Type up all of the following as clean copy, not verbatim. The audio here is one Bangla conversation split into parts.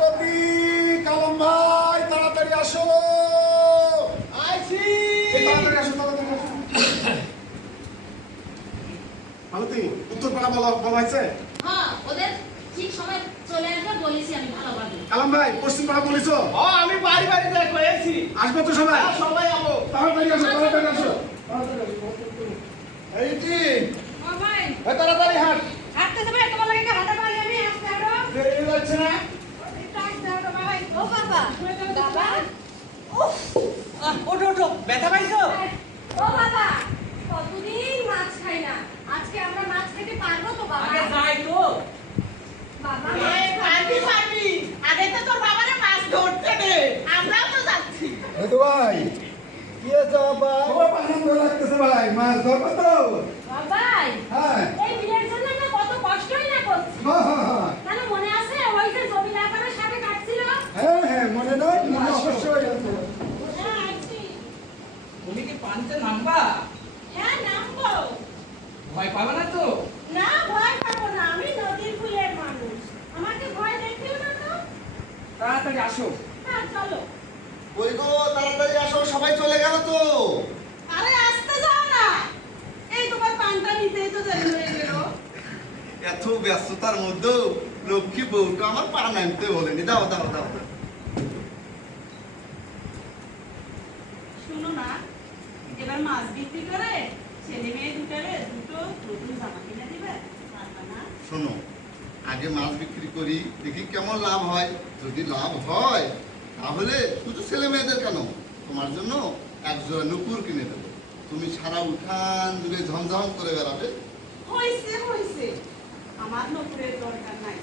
সেনাপতি কালাম ভাই তাড়াতাড়ি আসো। আইছি। তাড়াতাড়ি আসো, তাড়াতাড়ি আসো। মালতী, উত্তরপাড়া বলা হয়েছে? হ্যাঁ, ওদের ঠিক সময় চলে আসবে বলেছি আমি ভালোভাবে। কালাম ভাই পশ্চিমপাড়া বলেছো? ও আমি বাড়ি বাড়ি দেখো এসেছি। আসবো তো সবাই? হ্যাঁ, সবাই যাবো। তাড়াতাড়ি আসো, তাড়াতাড়ি আসো, তাড়াতাড়ি আসো। এইটি ও ভাই, তাড়াতাড়ি হাঁট। হাঁটতে যাবে তোমার লাগে কি হাঁটা পারি আমি আসতে আরো? দেরি যাচ্ছে না? টাইট দাও তো ভাই। ও বাবা, বাবা। উফ, ওঠো ওঠো, ব্যথা পাইছো? ও বাবা, কতদিন মাছ খাই না। আজকে আমরা মাছ খেতে পারবো তো বাবা? আগে যাই তো। বাবা, পারবি আগে তো তোর বাবারে মাছ ধরতে দে, আমরাও তো যাচ্ছি। তো ভাই কি আছে বাবা? খুব আনন্দ লাগতেছে ভাই, মাছ ধরবো তো। বাবাই, হ্যাঁ এই বিয়ের জন্য না কত কষ্টই না করছি। হ্যাঁ হ্যাঁ মানে মনে আছে ওই যে জমি লাগানোর সাথে কাটছিল? হ্যাঁ হ্যাঁ, মনে নয়? মনে অবশ্যই আছে। হ্যাঁ, আছি। তুমি কি পানিতে নামবা? হ্যাঁ, নামবো। ভয় পাবে না তো? না, ভয় পাবো না, আমি নদীর কূলের মানুষ। আমাকে ভয় দেখিও না তো। তাড়াতাড়ি আসো। হ্যাঁ, চলো। ওই গো তাড়াতাড়ি আসো, সবাই চলে গেল তো। আরে আসতে যাও না, এই তোমার পানটা নিতেই তো দেরি হয়ে গেল। এত ব্যস্ততার মধ্যেও লক্ষ্মী বউটা আমার পা নামতে বলেনি। দাও দাও দাও। শুনো না, এবার মাছ বিক্রি করে ছেলে মেয়ে দুটারে দুটো নতুন জামা কিনে দিবে, পারবা না? শোনো, আগে মাছ বিক্রি করি, দেখি কেমন লাভ হয়। যদি লাভ হয় তাহলে শুধু ছেলে মেয়েদের কেন, তোমার জন্য এক জোড়া নুপুর কিনে দেবো। তুমি সারা উঠান জুড়ে ঝমঝম করে বেড়াবে। হয়েছে হয়েছে, আমার নকুরের দরকার নাই।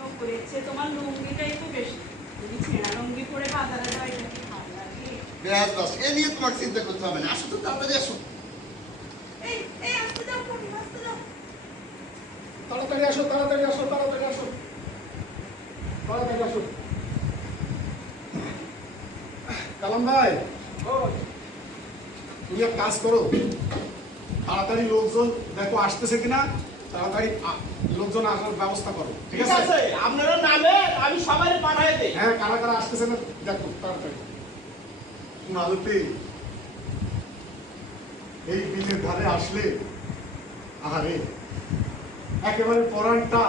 নকুরের চেয়ে তোমার লুঙ্গিটাই তো বেশি। তুমি ছেঁড়া লুঙ্গি পরে বাজারে যাও, এটা কি ভালো লাগে? ব্যাস বাস, এ নিয়ে তোমাকে চিন্তা করতে হবে না। আসো তো, তাড়াতাড়ি আসো। এই এই আসতে যাও, কোনি আসতে যাও। তাড়াতাড়ি আসো, তাড়াতাড়ি আসো, তাড়াতাড়ি আসো, তাড়াতাড়ি আসো। কালাম ভাই, তুমি এক কাজ করো, তাড়াতাড়ি লোকজন দেখো আসতেছে কিনা, তাড়াতাড়ি লোকজন আসার ব্যবস্থা করো, ঠিক ঠিক আছে? আছে, আপনারা নামে আমি সবাই পাঠাই দেই। হ্যাঁ, কারা কারা আসতেছে না দেখো তাড়াতাড়ি। মালতী, এই বিলের ধারে আসলে আরে একেবারে পরানটা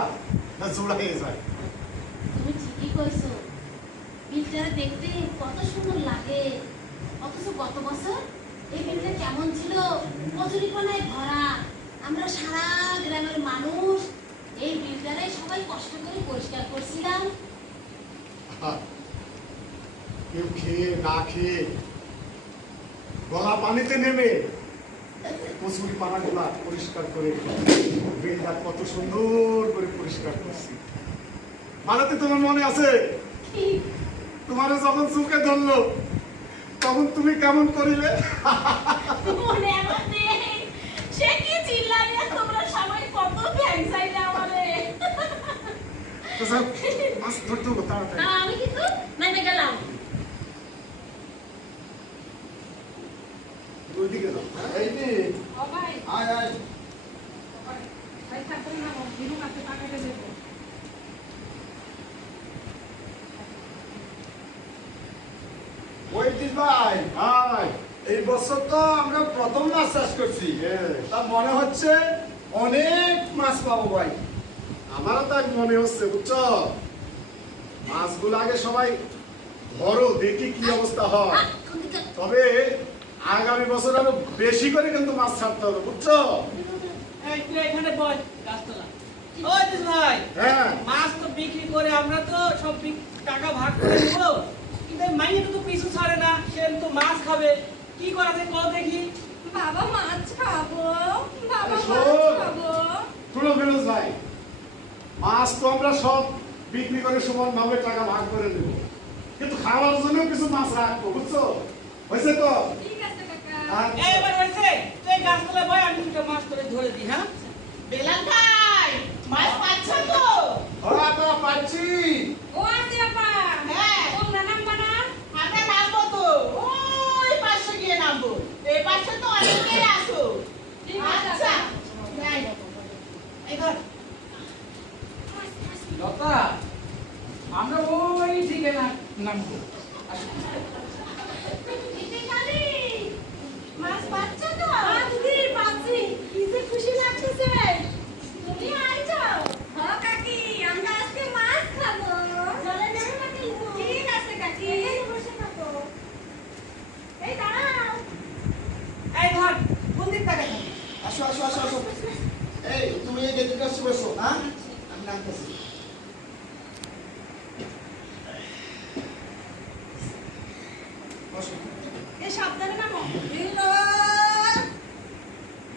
জোড়া হয়ে যায়। তুমি ঠিকই কইছো। বিলটা দেখতে কত সুন্দর লাগে। অথচ গত বছর এই বিলটা কেমন ছিল? কচুরিপানায় ভরা। আমরা সারা গ্রামের মানুষ এই বিলটারে সবাই কষ্ট করে পরিষ্কার করছিলাম। আহা, কেউ খেয়ে না খেয়ে গলা পানিতে নেমে কচুরি পানাগুলা পরিষ্কার করে বিলটা কত সুন্দর করে পরিষ্কার করছি। মানাতে তোমার মনে আছে? কি তোমার যখন চোখে ধরলো তখন তুমি কেমন করিলে? মনে আমার নেই। সে কি চিল্লাইয়া তোমরা সবাই কত থ্যাঙ্কস চাইলে আমারে। তো সব মাছ ধরতে হলো তাড়াতাড়ি। আমি কিন্তু নেমে গেলাম। ওইদিকে যাও। এইটি ও ভাই, আয় আয়। ভাই তাড়াতাড়ি নামো, বিনু কাছে টাকাটা দেবো। ওইটিস ভাই, হাই, এই বছর তো আমরা প্রথম মাছ চাষ করছি। yes। তা মনে হচ্ছে অনেক মাছ পাবো ভাই। আমারও তাই মনে হচ্ছে, বুঝছো? মাছগুলো আগে সবাই ধরো, দেখি কি অবস্থা হয়। তবে আগামী বছর আরো বেশি করে কিন্তু মাছ ছাড়তে হবে, বুঝছো? এই তুই এখানে বল, গাছতলা। ওই দিস ভাই, হ্যাঁ, মাছ তো বিক্রি করে আমরা তো সব টাকা ভাগ করে দেবো, কিন্তু মাইনে তো পিছু ছাড়ে না, সে তো মাছ খাবে। কি করা যায় কল দেখি। বাবা মাছ খাবো, বাবা আরে মাছ শোন। খাবো। শুনো ফিরোজ ভাই, মাছ তো আমরা সব বিক্রি করে সমান ভাবে টাকা ভাগ করে দেবো, কিন্তু খাওয়ার জন্য কিছু মাছ রাখবো, বুঝছো? হয়েছে তো? ঠিক আছে কাকা। আচ্ছা। এবার হয়েছে, তুই গাছতলা বয়, আমি দুটো মাছ ধরে ধরে দিই। হ্যাঁ, বেলাল ভাই, মাছ পাচ্ছ তো? হ্যাঁ তো পাচ্ছি। ও আছে আপা। হ্যাঁ। তোমরা নামবা না? আমরা নামবো তো, ওই পাশে গিয়ে নামবো। এই পাশে তো অনেকেই আসো। ঠিক আছে আচ্ছা আপা। যাই। এই ধর। লতা, আমরা ওই নামবো। দিদি মাছ পাচ্ছ তো? হ্যাঁ দিদি পাচ্ছি, কি যে খুশি লাগতেছে। তুমি আইছো? হ্যাঁ কাকি, আমরা আজকে মাছ খাবো। চলে যাবে না কিন্তু? ঠিক আছে কাকি, এখানে বসে থাকো। এই দাঁড়াও। এই ধর, কোন দিক থেকে? আসো আসো আসো আসো। এই তুমি এই গেটের কাছে বসো, হ্যাঁ আমি নামতেছি। বসো। এই সাবধানে নামো।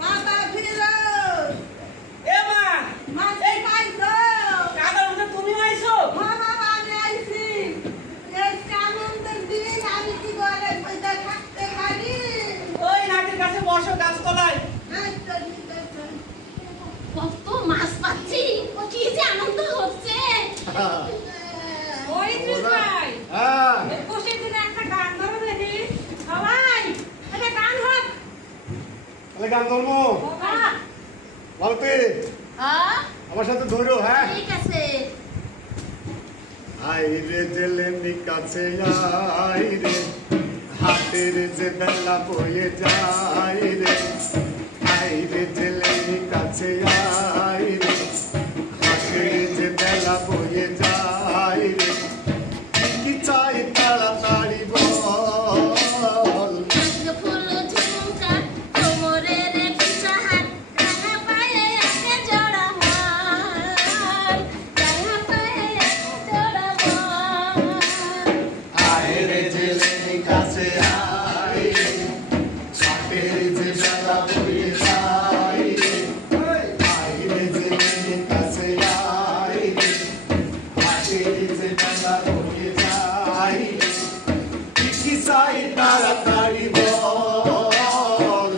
বাবা ফিরো। এ মা, মাছ পাইছো? কাদার মধ্যে তুমি আইছো? বাবা আমি আইছি। এই আনন্দের দিন আমি কি করে পয়সা থাকতে পারি? ওই নাটের কাছে বসো গাছতলায়। কত মাছ পাচ্ছি, ও কি যে আনন্দ হচ্ছে। ওই যে ভাই হ্যাঁ বসে দিনে একটা গান ধরো দেখি সবাই একটা গান হোক তাহলে গান ধরবো বাবা বলতে হ্যাঁ আমার সাথে ধরো। হ্যাঁ ঠিক আছে। আইরে জেলেনি কাছে আইরে হাতের যে বেলা বয়ে যায় রে। আইরে জেলেনি কাছে আইরে হাতের যে বেলা বয়ে যায় রে। কি চাই তাড়াতাড়ি বল। ফুল ঝুমকা কোমরের পিছা হাত রাঙা পায়ে একে জোড়া হার রাঙা পায়ে একে জোড়া হার। আইরে জেলেনি কাছে আইরে হাতের যে বেলা বয়ে যায় রে। আইরে জেলেনি কাছে আইরে হাতের যে বেলা বয়ে যায় রে। কি চাই তাড়াতাড়ি বল।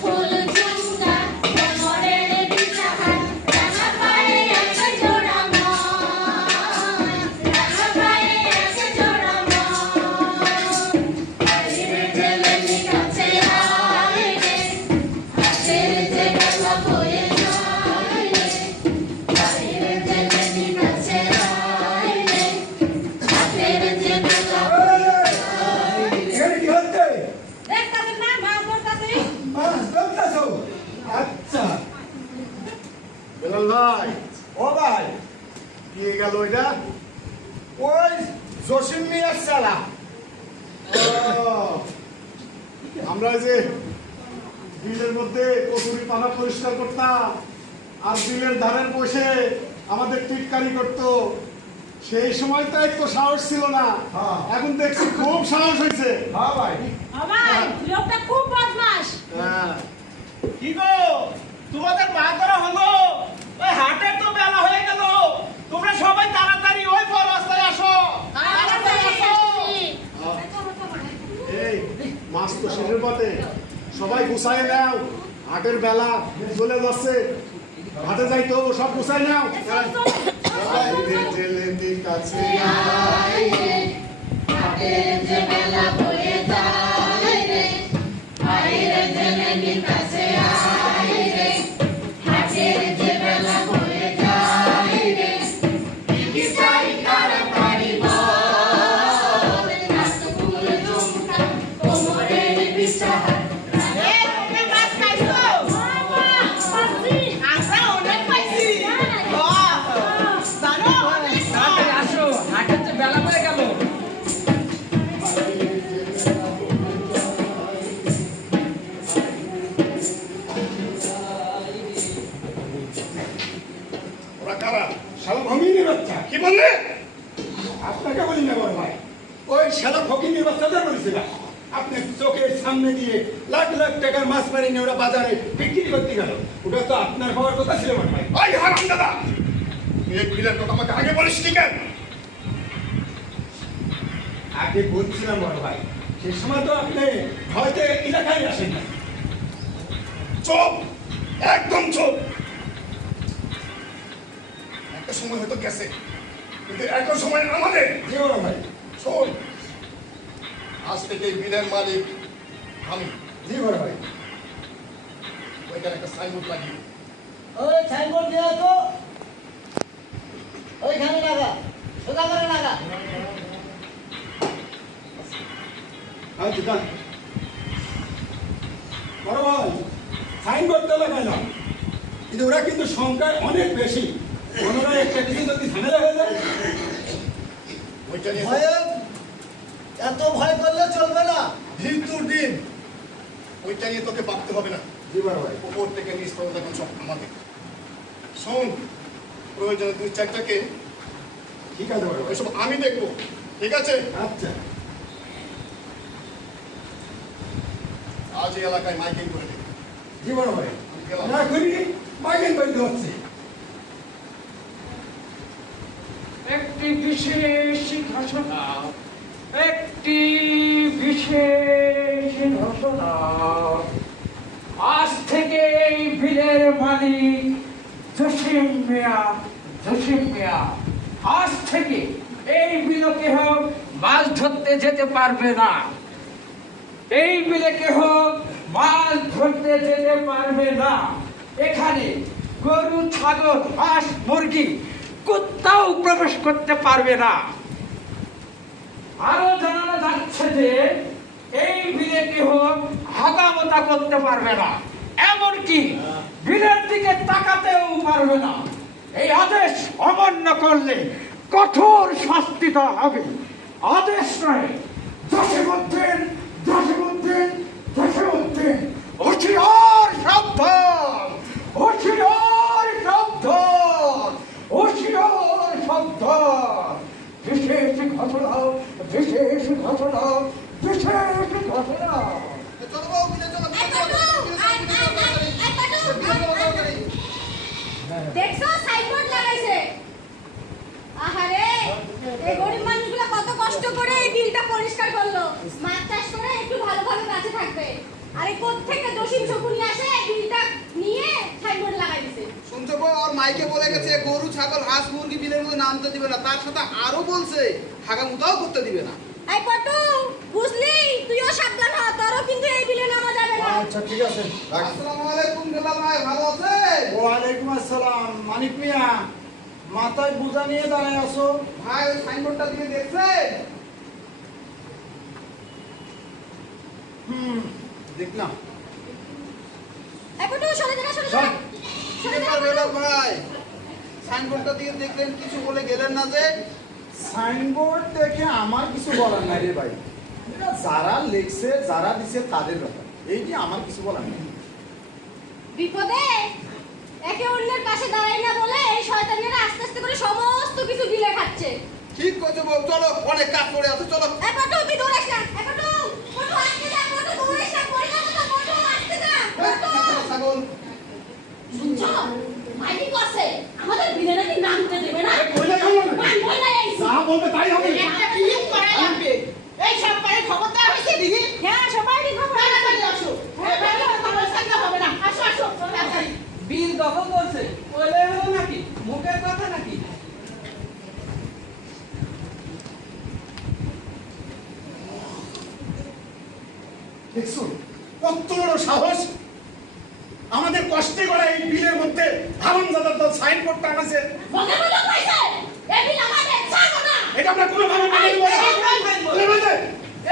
ফুল ঝুমকা কোমরের পিছা হাত রাঙা পায়ে একে জোড়া হার রাঙা পায়ে একে জোড়া হার। আইরে জেলেনি কাছে আইরে হাতের যে বেলা বয়ে যায় রে। আইরে জেলেনি কাছে আইরে হাতের যে বেলা বয়ে এখানে কি হচ্ছে? দেখতাছেন না মাছ ধরতাছি মাছ ধরতেছো? আচ্ছা। বেলাল ভাই ও ভাই, কি গেল এটা? ওই জসিম মিয়ার চালা। ও, আমরা এই যে বিলের মধ্যে কচুরি পানা পরিষ্কার করতাম আর বিলের ধারের বসে আমাদের টিটকারি করতো, সেই সময় তো একটু সাহস ছিল না। হ্যাঁ। এখন দেখছি খুব সাহস হয়েছে। হ্যাঁ ভাই, ভাই লোকটা খুব বদমাশ হ্যাঁ কি গো, তোমাদের মা করা হলো? ওই হাটের তো বেলা হয়ে গেল, তোমরা সবাই তাড়াতাড়ি ওই পর রাস্তায় আসো। তাড়াতাড়ি আসো। এই মাছ তো শেষের পথে, সবাই গুছাই নাও, হাটের বেলা চলে যাচ্ছে, হাটে যাইতো সব গুছাই নাও। আইরে জেলেনি কাছে আইরে হাতের যে বেলা বয়ে যায় রে। আইরে জেলেনি কাছে আইরে হাতের যে বেলা বয়ে যায় রে। কি চাই তাড়াতাড়ি বল। নাচ ফুল ঝুমকা কোমরের পিছা হাত রাঙা তোমরা মাছ খাইছো? আমরা অনেক পাইছি জানো অনেক তাড়াতাড়ি আসো, হাটের যে বেলা হয়ে গেল। ওরা কারা? শালা ভঙ্গিনী বাচ্চা। কি বললে? আপনাকে বলি না বড় ভাই, ওই শালা ভঙ্গিনী বাচ্চাদের বলছিলাম। আপনি চোখের সামনে দিয়ে লাখ লাখ টাকার মাছ মারি নিয়ে ওরা বাজারে বিক্রি করতে গেল। ওটা তো আপনার হওয়ার কথা ছিল বড় ভাই। ওই হারামজাদা, তুই এই বিলের কথা আমাকে আগে বলিসনি কেন? আগে বলছিলাম বড় ভাই, সে সময় তো আপনি হয়তো এলাকায় আসেন না। চুপ, একদম চুপ। একটা সময় হয়তো গেছে, কিন্তু এখন সময় আমাদের। জি বড় ভাই। শোন, আজ থেকে এই বিলের মালিক আমি। জি বড় ভাই। ওইখানে একটা সাইনবোর্ড লাগিয়ে ওই সাইনবোর্ড দেওয়া তো ওইখানে লাগা সোজা করে লাগা আচ্ছা যান। বড় ভাই সাইনবোর্ড তো লাগাইলাম, কিন্তু ওরা কিন্তু সংখ্যায় অনেক বেশি। ওনারা একটা কিছু যদি ঝামেলা হয়ে যায়, ওইটা নিয়ে ভয়ে এত ভয় করলে চলবে না। ভিতর দিন ওইটা নিয়ে তোকে ভাবতে হবে না। জি বড় ভাই। উপর থেকে নিচ পর্যন্ত এখন সব আমাদের। শোন, প্রয়োজনে 2-4টাকে ঠিক আছে বড় ভাই। ওইসব আমি দেখবো, ঠিক আছে? আচ্ছা আজ এই এলাকায় মাইকিং করে দিই। জি বড় ভাই। আমি গেলাম। না করি মাইকেন বলতে হচ্ছে। একটি বিশেষ ঘোষণা, একটি বিশেষ ঘোষণা। আজ থেকে এই বিলের মালিক জসিম মিয়া। আজ থেকে এই বিলে কেহ মাছ ধরতে যেতে পারবে না। এই বিলে কেহ মাছ ধরতে যেতে পারবে না। এখানে গরু, ছাগল, হাঁস, মুরগি, কুত্তাও প্রবেশ করতে পারবে না। আরো জানানো যাচ্ছে যে এই বিলে কেহ হাগামতা করতে পারবে না, এমনকি বিলের দিকে তাকাতেও পারবে না। এই আদেশ অমান্য করলে কঠোর শাস্তি দেওয়া হবে। আদেশ নয়, জসীমউদ্দিন হুঁশিয়ার সাবধান, হুঁশিয়ার সাবধান, হুঁশিয়ার সাবধান। বিশেষ ঘটনা, বিশেষ ঘটনা, বিশেষ ঘটনা। চলো বাবু, বিলে চলো, বিলে চলো, দেখছো সাইনবোর্ড লাগাইছে। আহারে, এই গরিব মানুষগুলো কত কষ্ট করে এই বিলটা পরিষ্কার করলো। মাছ চাষ করে একটু ভালোভাবে বাঁচে থাকবে। আরে কোত্থেকে জসিম শকুনি আসে এই বিলটা নিয়ে সাইনবোর্ড লাগাই দিছে। শুনছো গো, আর মাইকে বলে গেছে গরু, ছাগল, হাঁস, মুরগি বিলের মধ্যে নামতে দিবে না। তার সাথে আরো বলছে হাগামুতাও করতে দিবে না। এই পটু, বুঝলি? তুইও সাবধান হ, তোরও কিন্তু এই বিলে নামা যাবে না। আচ্ছা ঠিক আছে। আসসালামু আলাইকুম গেলাম ভাই, ভালো আছেন? ওয়ালাইকুম আসসালাম। মানিক মিয়া, মাথায় বোঝা নিয়ে দাঁড়ায় আছো? ভাই ওই সাইনবোর্ডটা দিকে দেখছেন? দেখলাম। এই পটু, সরে যা, সরে যা। সরে যা। গেলাম ভাই, সাইনবোর্ডটা দিয়ে দেখলেন, কিছু বলে গেলেন না যে? সাইনবোর্ড দেখে আমার কিছু বলার নাই রে ভাই। এটা যারা লিখছে, যারা দিছে তাদের ব্যাপার। এই যে আমার কিছু বলার নেই। বিপদে একে অন্যের পাশে দাঁড়াই না বলে এই শয়তানেরা আস্তে আস্তে করে সমস্ত কিছু গিলে খাচ্ছে। ঠিক করছো বউ, চলো, অনেক কাজ পড়ে আছে, চলো। এই পটু, তুই দৌড়াস না। এই পটু, পটু আসতে যা, পটু দৌড়াস না, পড়ে যাবো তো, পটু আসতে যা। পটু। ছাগল শুনছো? মাইকি করছে, আমাদের বিলে নাকি নামতে দেবে না। কইলে কেমন হবে? বই নাই আইছি। যা বলবে তাই হবে। একটা বিল করা লাগবে। এই সব পারে খবর দেওয়া হয়েছে দিদি। হ্যাঁ, সবাইকে খবর তাড়াতাড়ি আসো। এভাবে তোমার সঙ্গে হবে না। আসো আসো তাড়াতাড়ি। বিল কখন বলছে? বলে হলো নাকি? মুখের কথা নাকি? দেখছো কত বড় সাহস! আমাদের কষ্টে করা এই বিলের মধ্যে হারামজাদার দল সাইনবোর্ড টাঙাছে। বলে বলে কইছে, এই বিল আমাদের, ছাড়ো না। এটা আমরা কোনোভাবে মেনে নেব না। বলে বলে।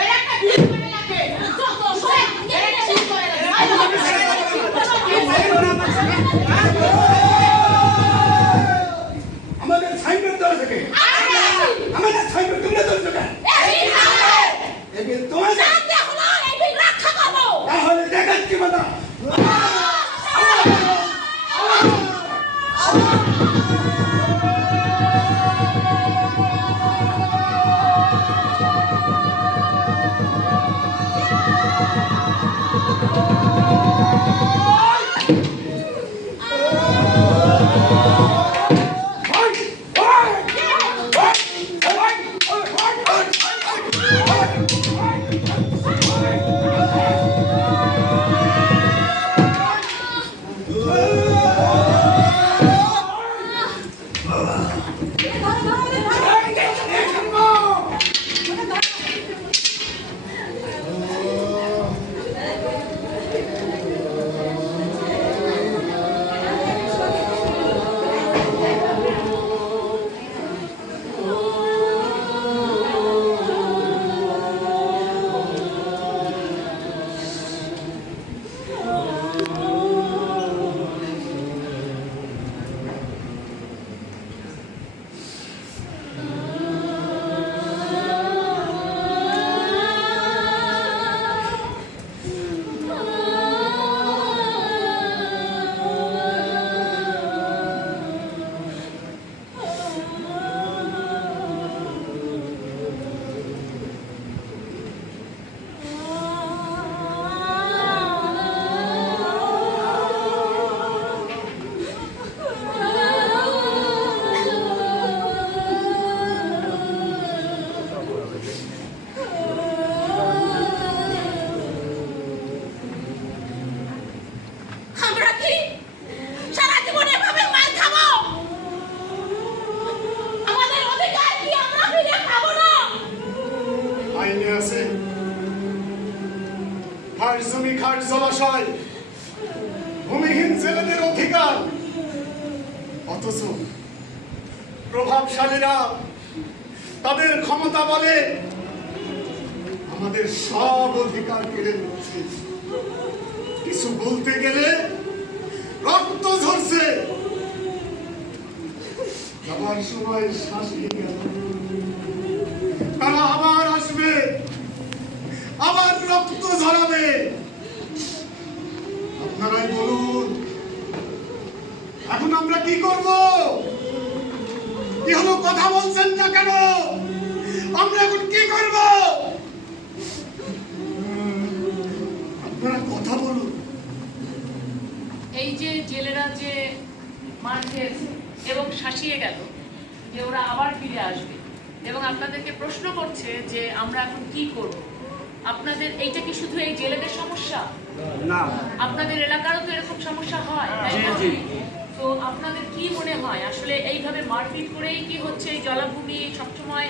এই একটা বিল করে লাগবে। যত সব এই একটা বিল করে লাগবে। আমাদের সাইনবোর্ড দেওয়া থেকে আমাদের সাইনবোর্ড তুলে ধরছো কেন? এই বিল তোমার, তাহলে দেখাচ্ছি কথা। জমি খাট জলাশয় ভূমিহীন জেলেদের অধিকার, অথচ প্রভাবশালীরা তাদের ক্ষমতা বলে আমাদের সব অধিকার কেড়ে নিচ্ছে। কিছু বলতে গেলে রক্ত ঝরছে, আবার সময় শ্বাস নিয়ে গেল। তারা আবার আসবে, আবার রক্ত ঝরাবে। আপনারাই বলুন, এখন আমরা কি করব? কি হলো, কথা বলছেন না কেন? আমরা এখন কি করব? আপনারা কথা বলুন। এই যে জেলেরা যে মার খেয়েছে এবং শাসিয়ে গেল, যে ওরা আবার ফিরে আসবে এবং আপনাদেরকে প্রশ্ন করছে যে আমরা এখন কি করব, আপনাদের এইটা কি শুধু এই জেলেদের সমস্যা? না, আপনাদের এলাকারও তো এরকম সমস্যা হয়, তাই না? তো আপনাদের কি মনে হয় আসলে এইভাবে মারপিট করেই কি হচ্ছে এই জলাভূমি সবসময়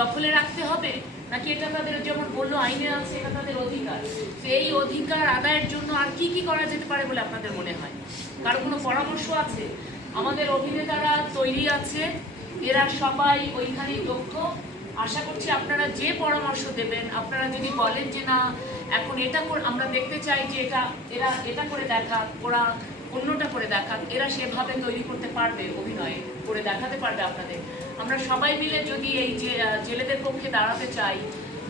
দখলে রাখতে হবে, নাকি এটা তাদের যেমন বললো আইনে আছে, এটা তাদের অধিকার? তো এই অধিকার আদায়ের জন্য আর কি কি করা যেতে পারে বলে আপনাদের মনে হয়? কারো কোনো পরামর্শ আছে? আমাদের অভিনেতারা তৈরি আছে, এরা সবাই ওইখানেই দক্ষ। আশা করছি আপনারা যে পরামর্শ দেবেন, আপনারা যদি বলেন যে না এখন এটা আমরা দেখতে চাই যে এরা এটা করে দেখাক, ওরা অন্যটা করে দেখাক, এরা সেভাবে তৈরি করতে পারবে, অভিনয় করে দেখাতে পারবে আপনাদের। আমরা সবাই মিলে যদি এই যে জেলেদের পক্ষে দাঁড়াতে চাই,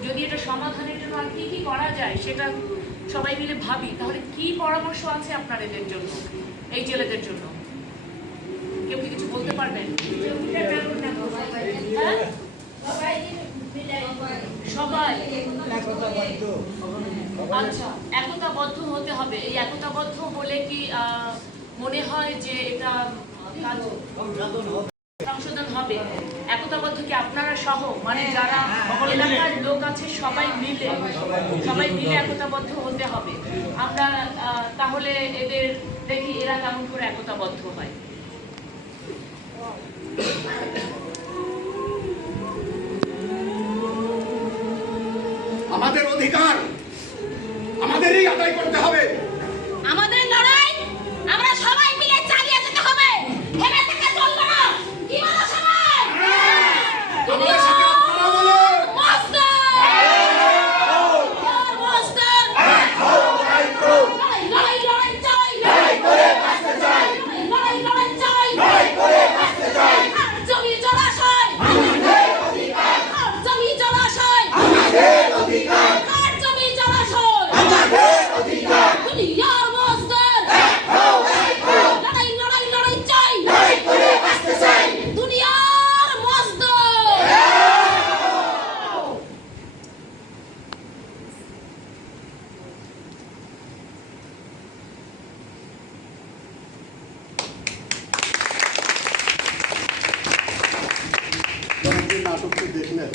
যদি এটা সমাধানের জন্য আর কি কি করা যায় সেটা সবাই মিলে ভাবি, তাহলে কি পরামর্শ আছে আপনাদের জন্য, এই জেলেদের জন্য? কেউ কি কিছু বলতে পারবেন? হ্যাঁ? সবাই আচ্ছা, একতাবদ্ধ হতে হবে। এই একতাবদ্ধ হলে কি মনে হয় যে এটা সংশোধন হবে? একতাবদ্ধ কি আপনারা সহ, মানে যারা এলাকার লোক আছে সবাই মিলে একতাবদ্ধ হতে হবে। আমরা তাহলে এদের দেখি এরা কেমন করে একতাবদ্ধ হয়। আমাদের অধিকার আমাদেরই আদায় করতে হবে। আমাদের লড়াই আমরা সবাই মিলে চালিয়ে যেতে হবে, থেমে থেকে চলবে না। কি বলো সবাই? আমাদের সাথে আপনারা বলুন, লড়াই চাই, লড়াই চাই। জমি জলাশয়, জমি জলাশয়, জমি জলাশয়, দুনিয়ার মজদুর, লড়াই চাই, দুনিয়ার মজদুর। নাটকটি দেখলেন,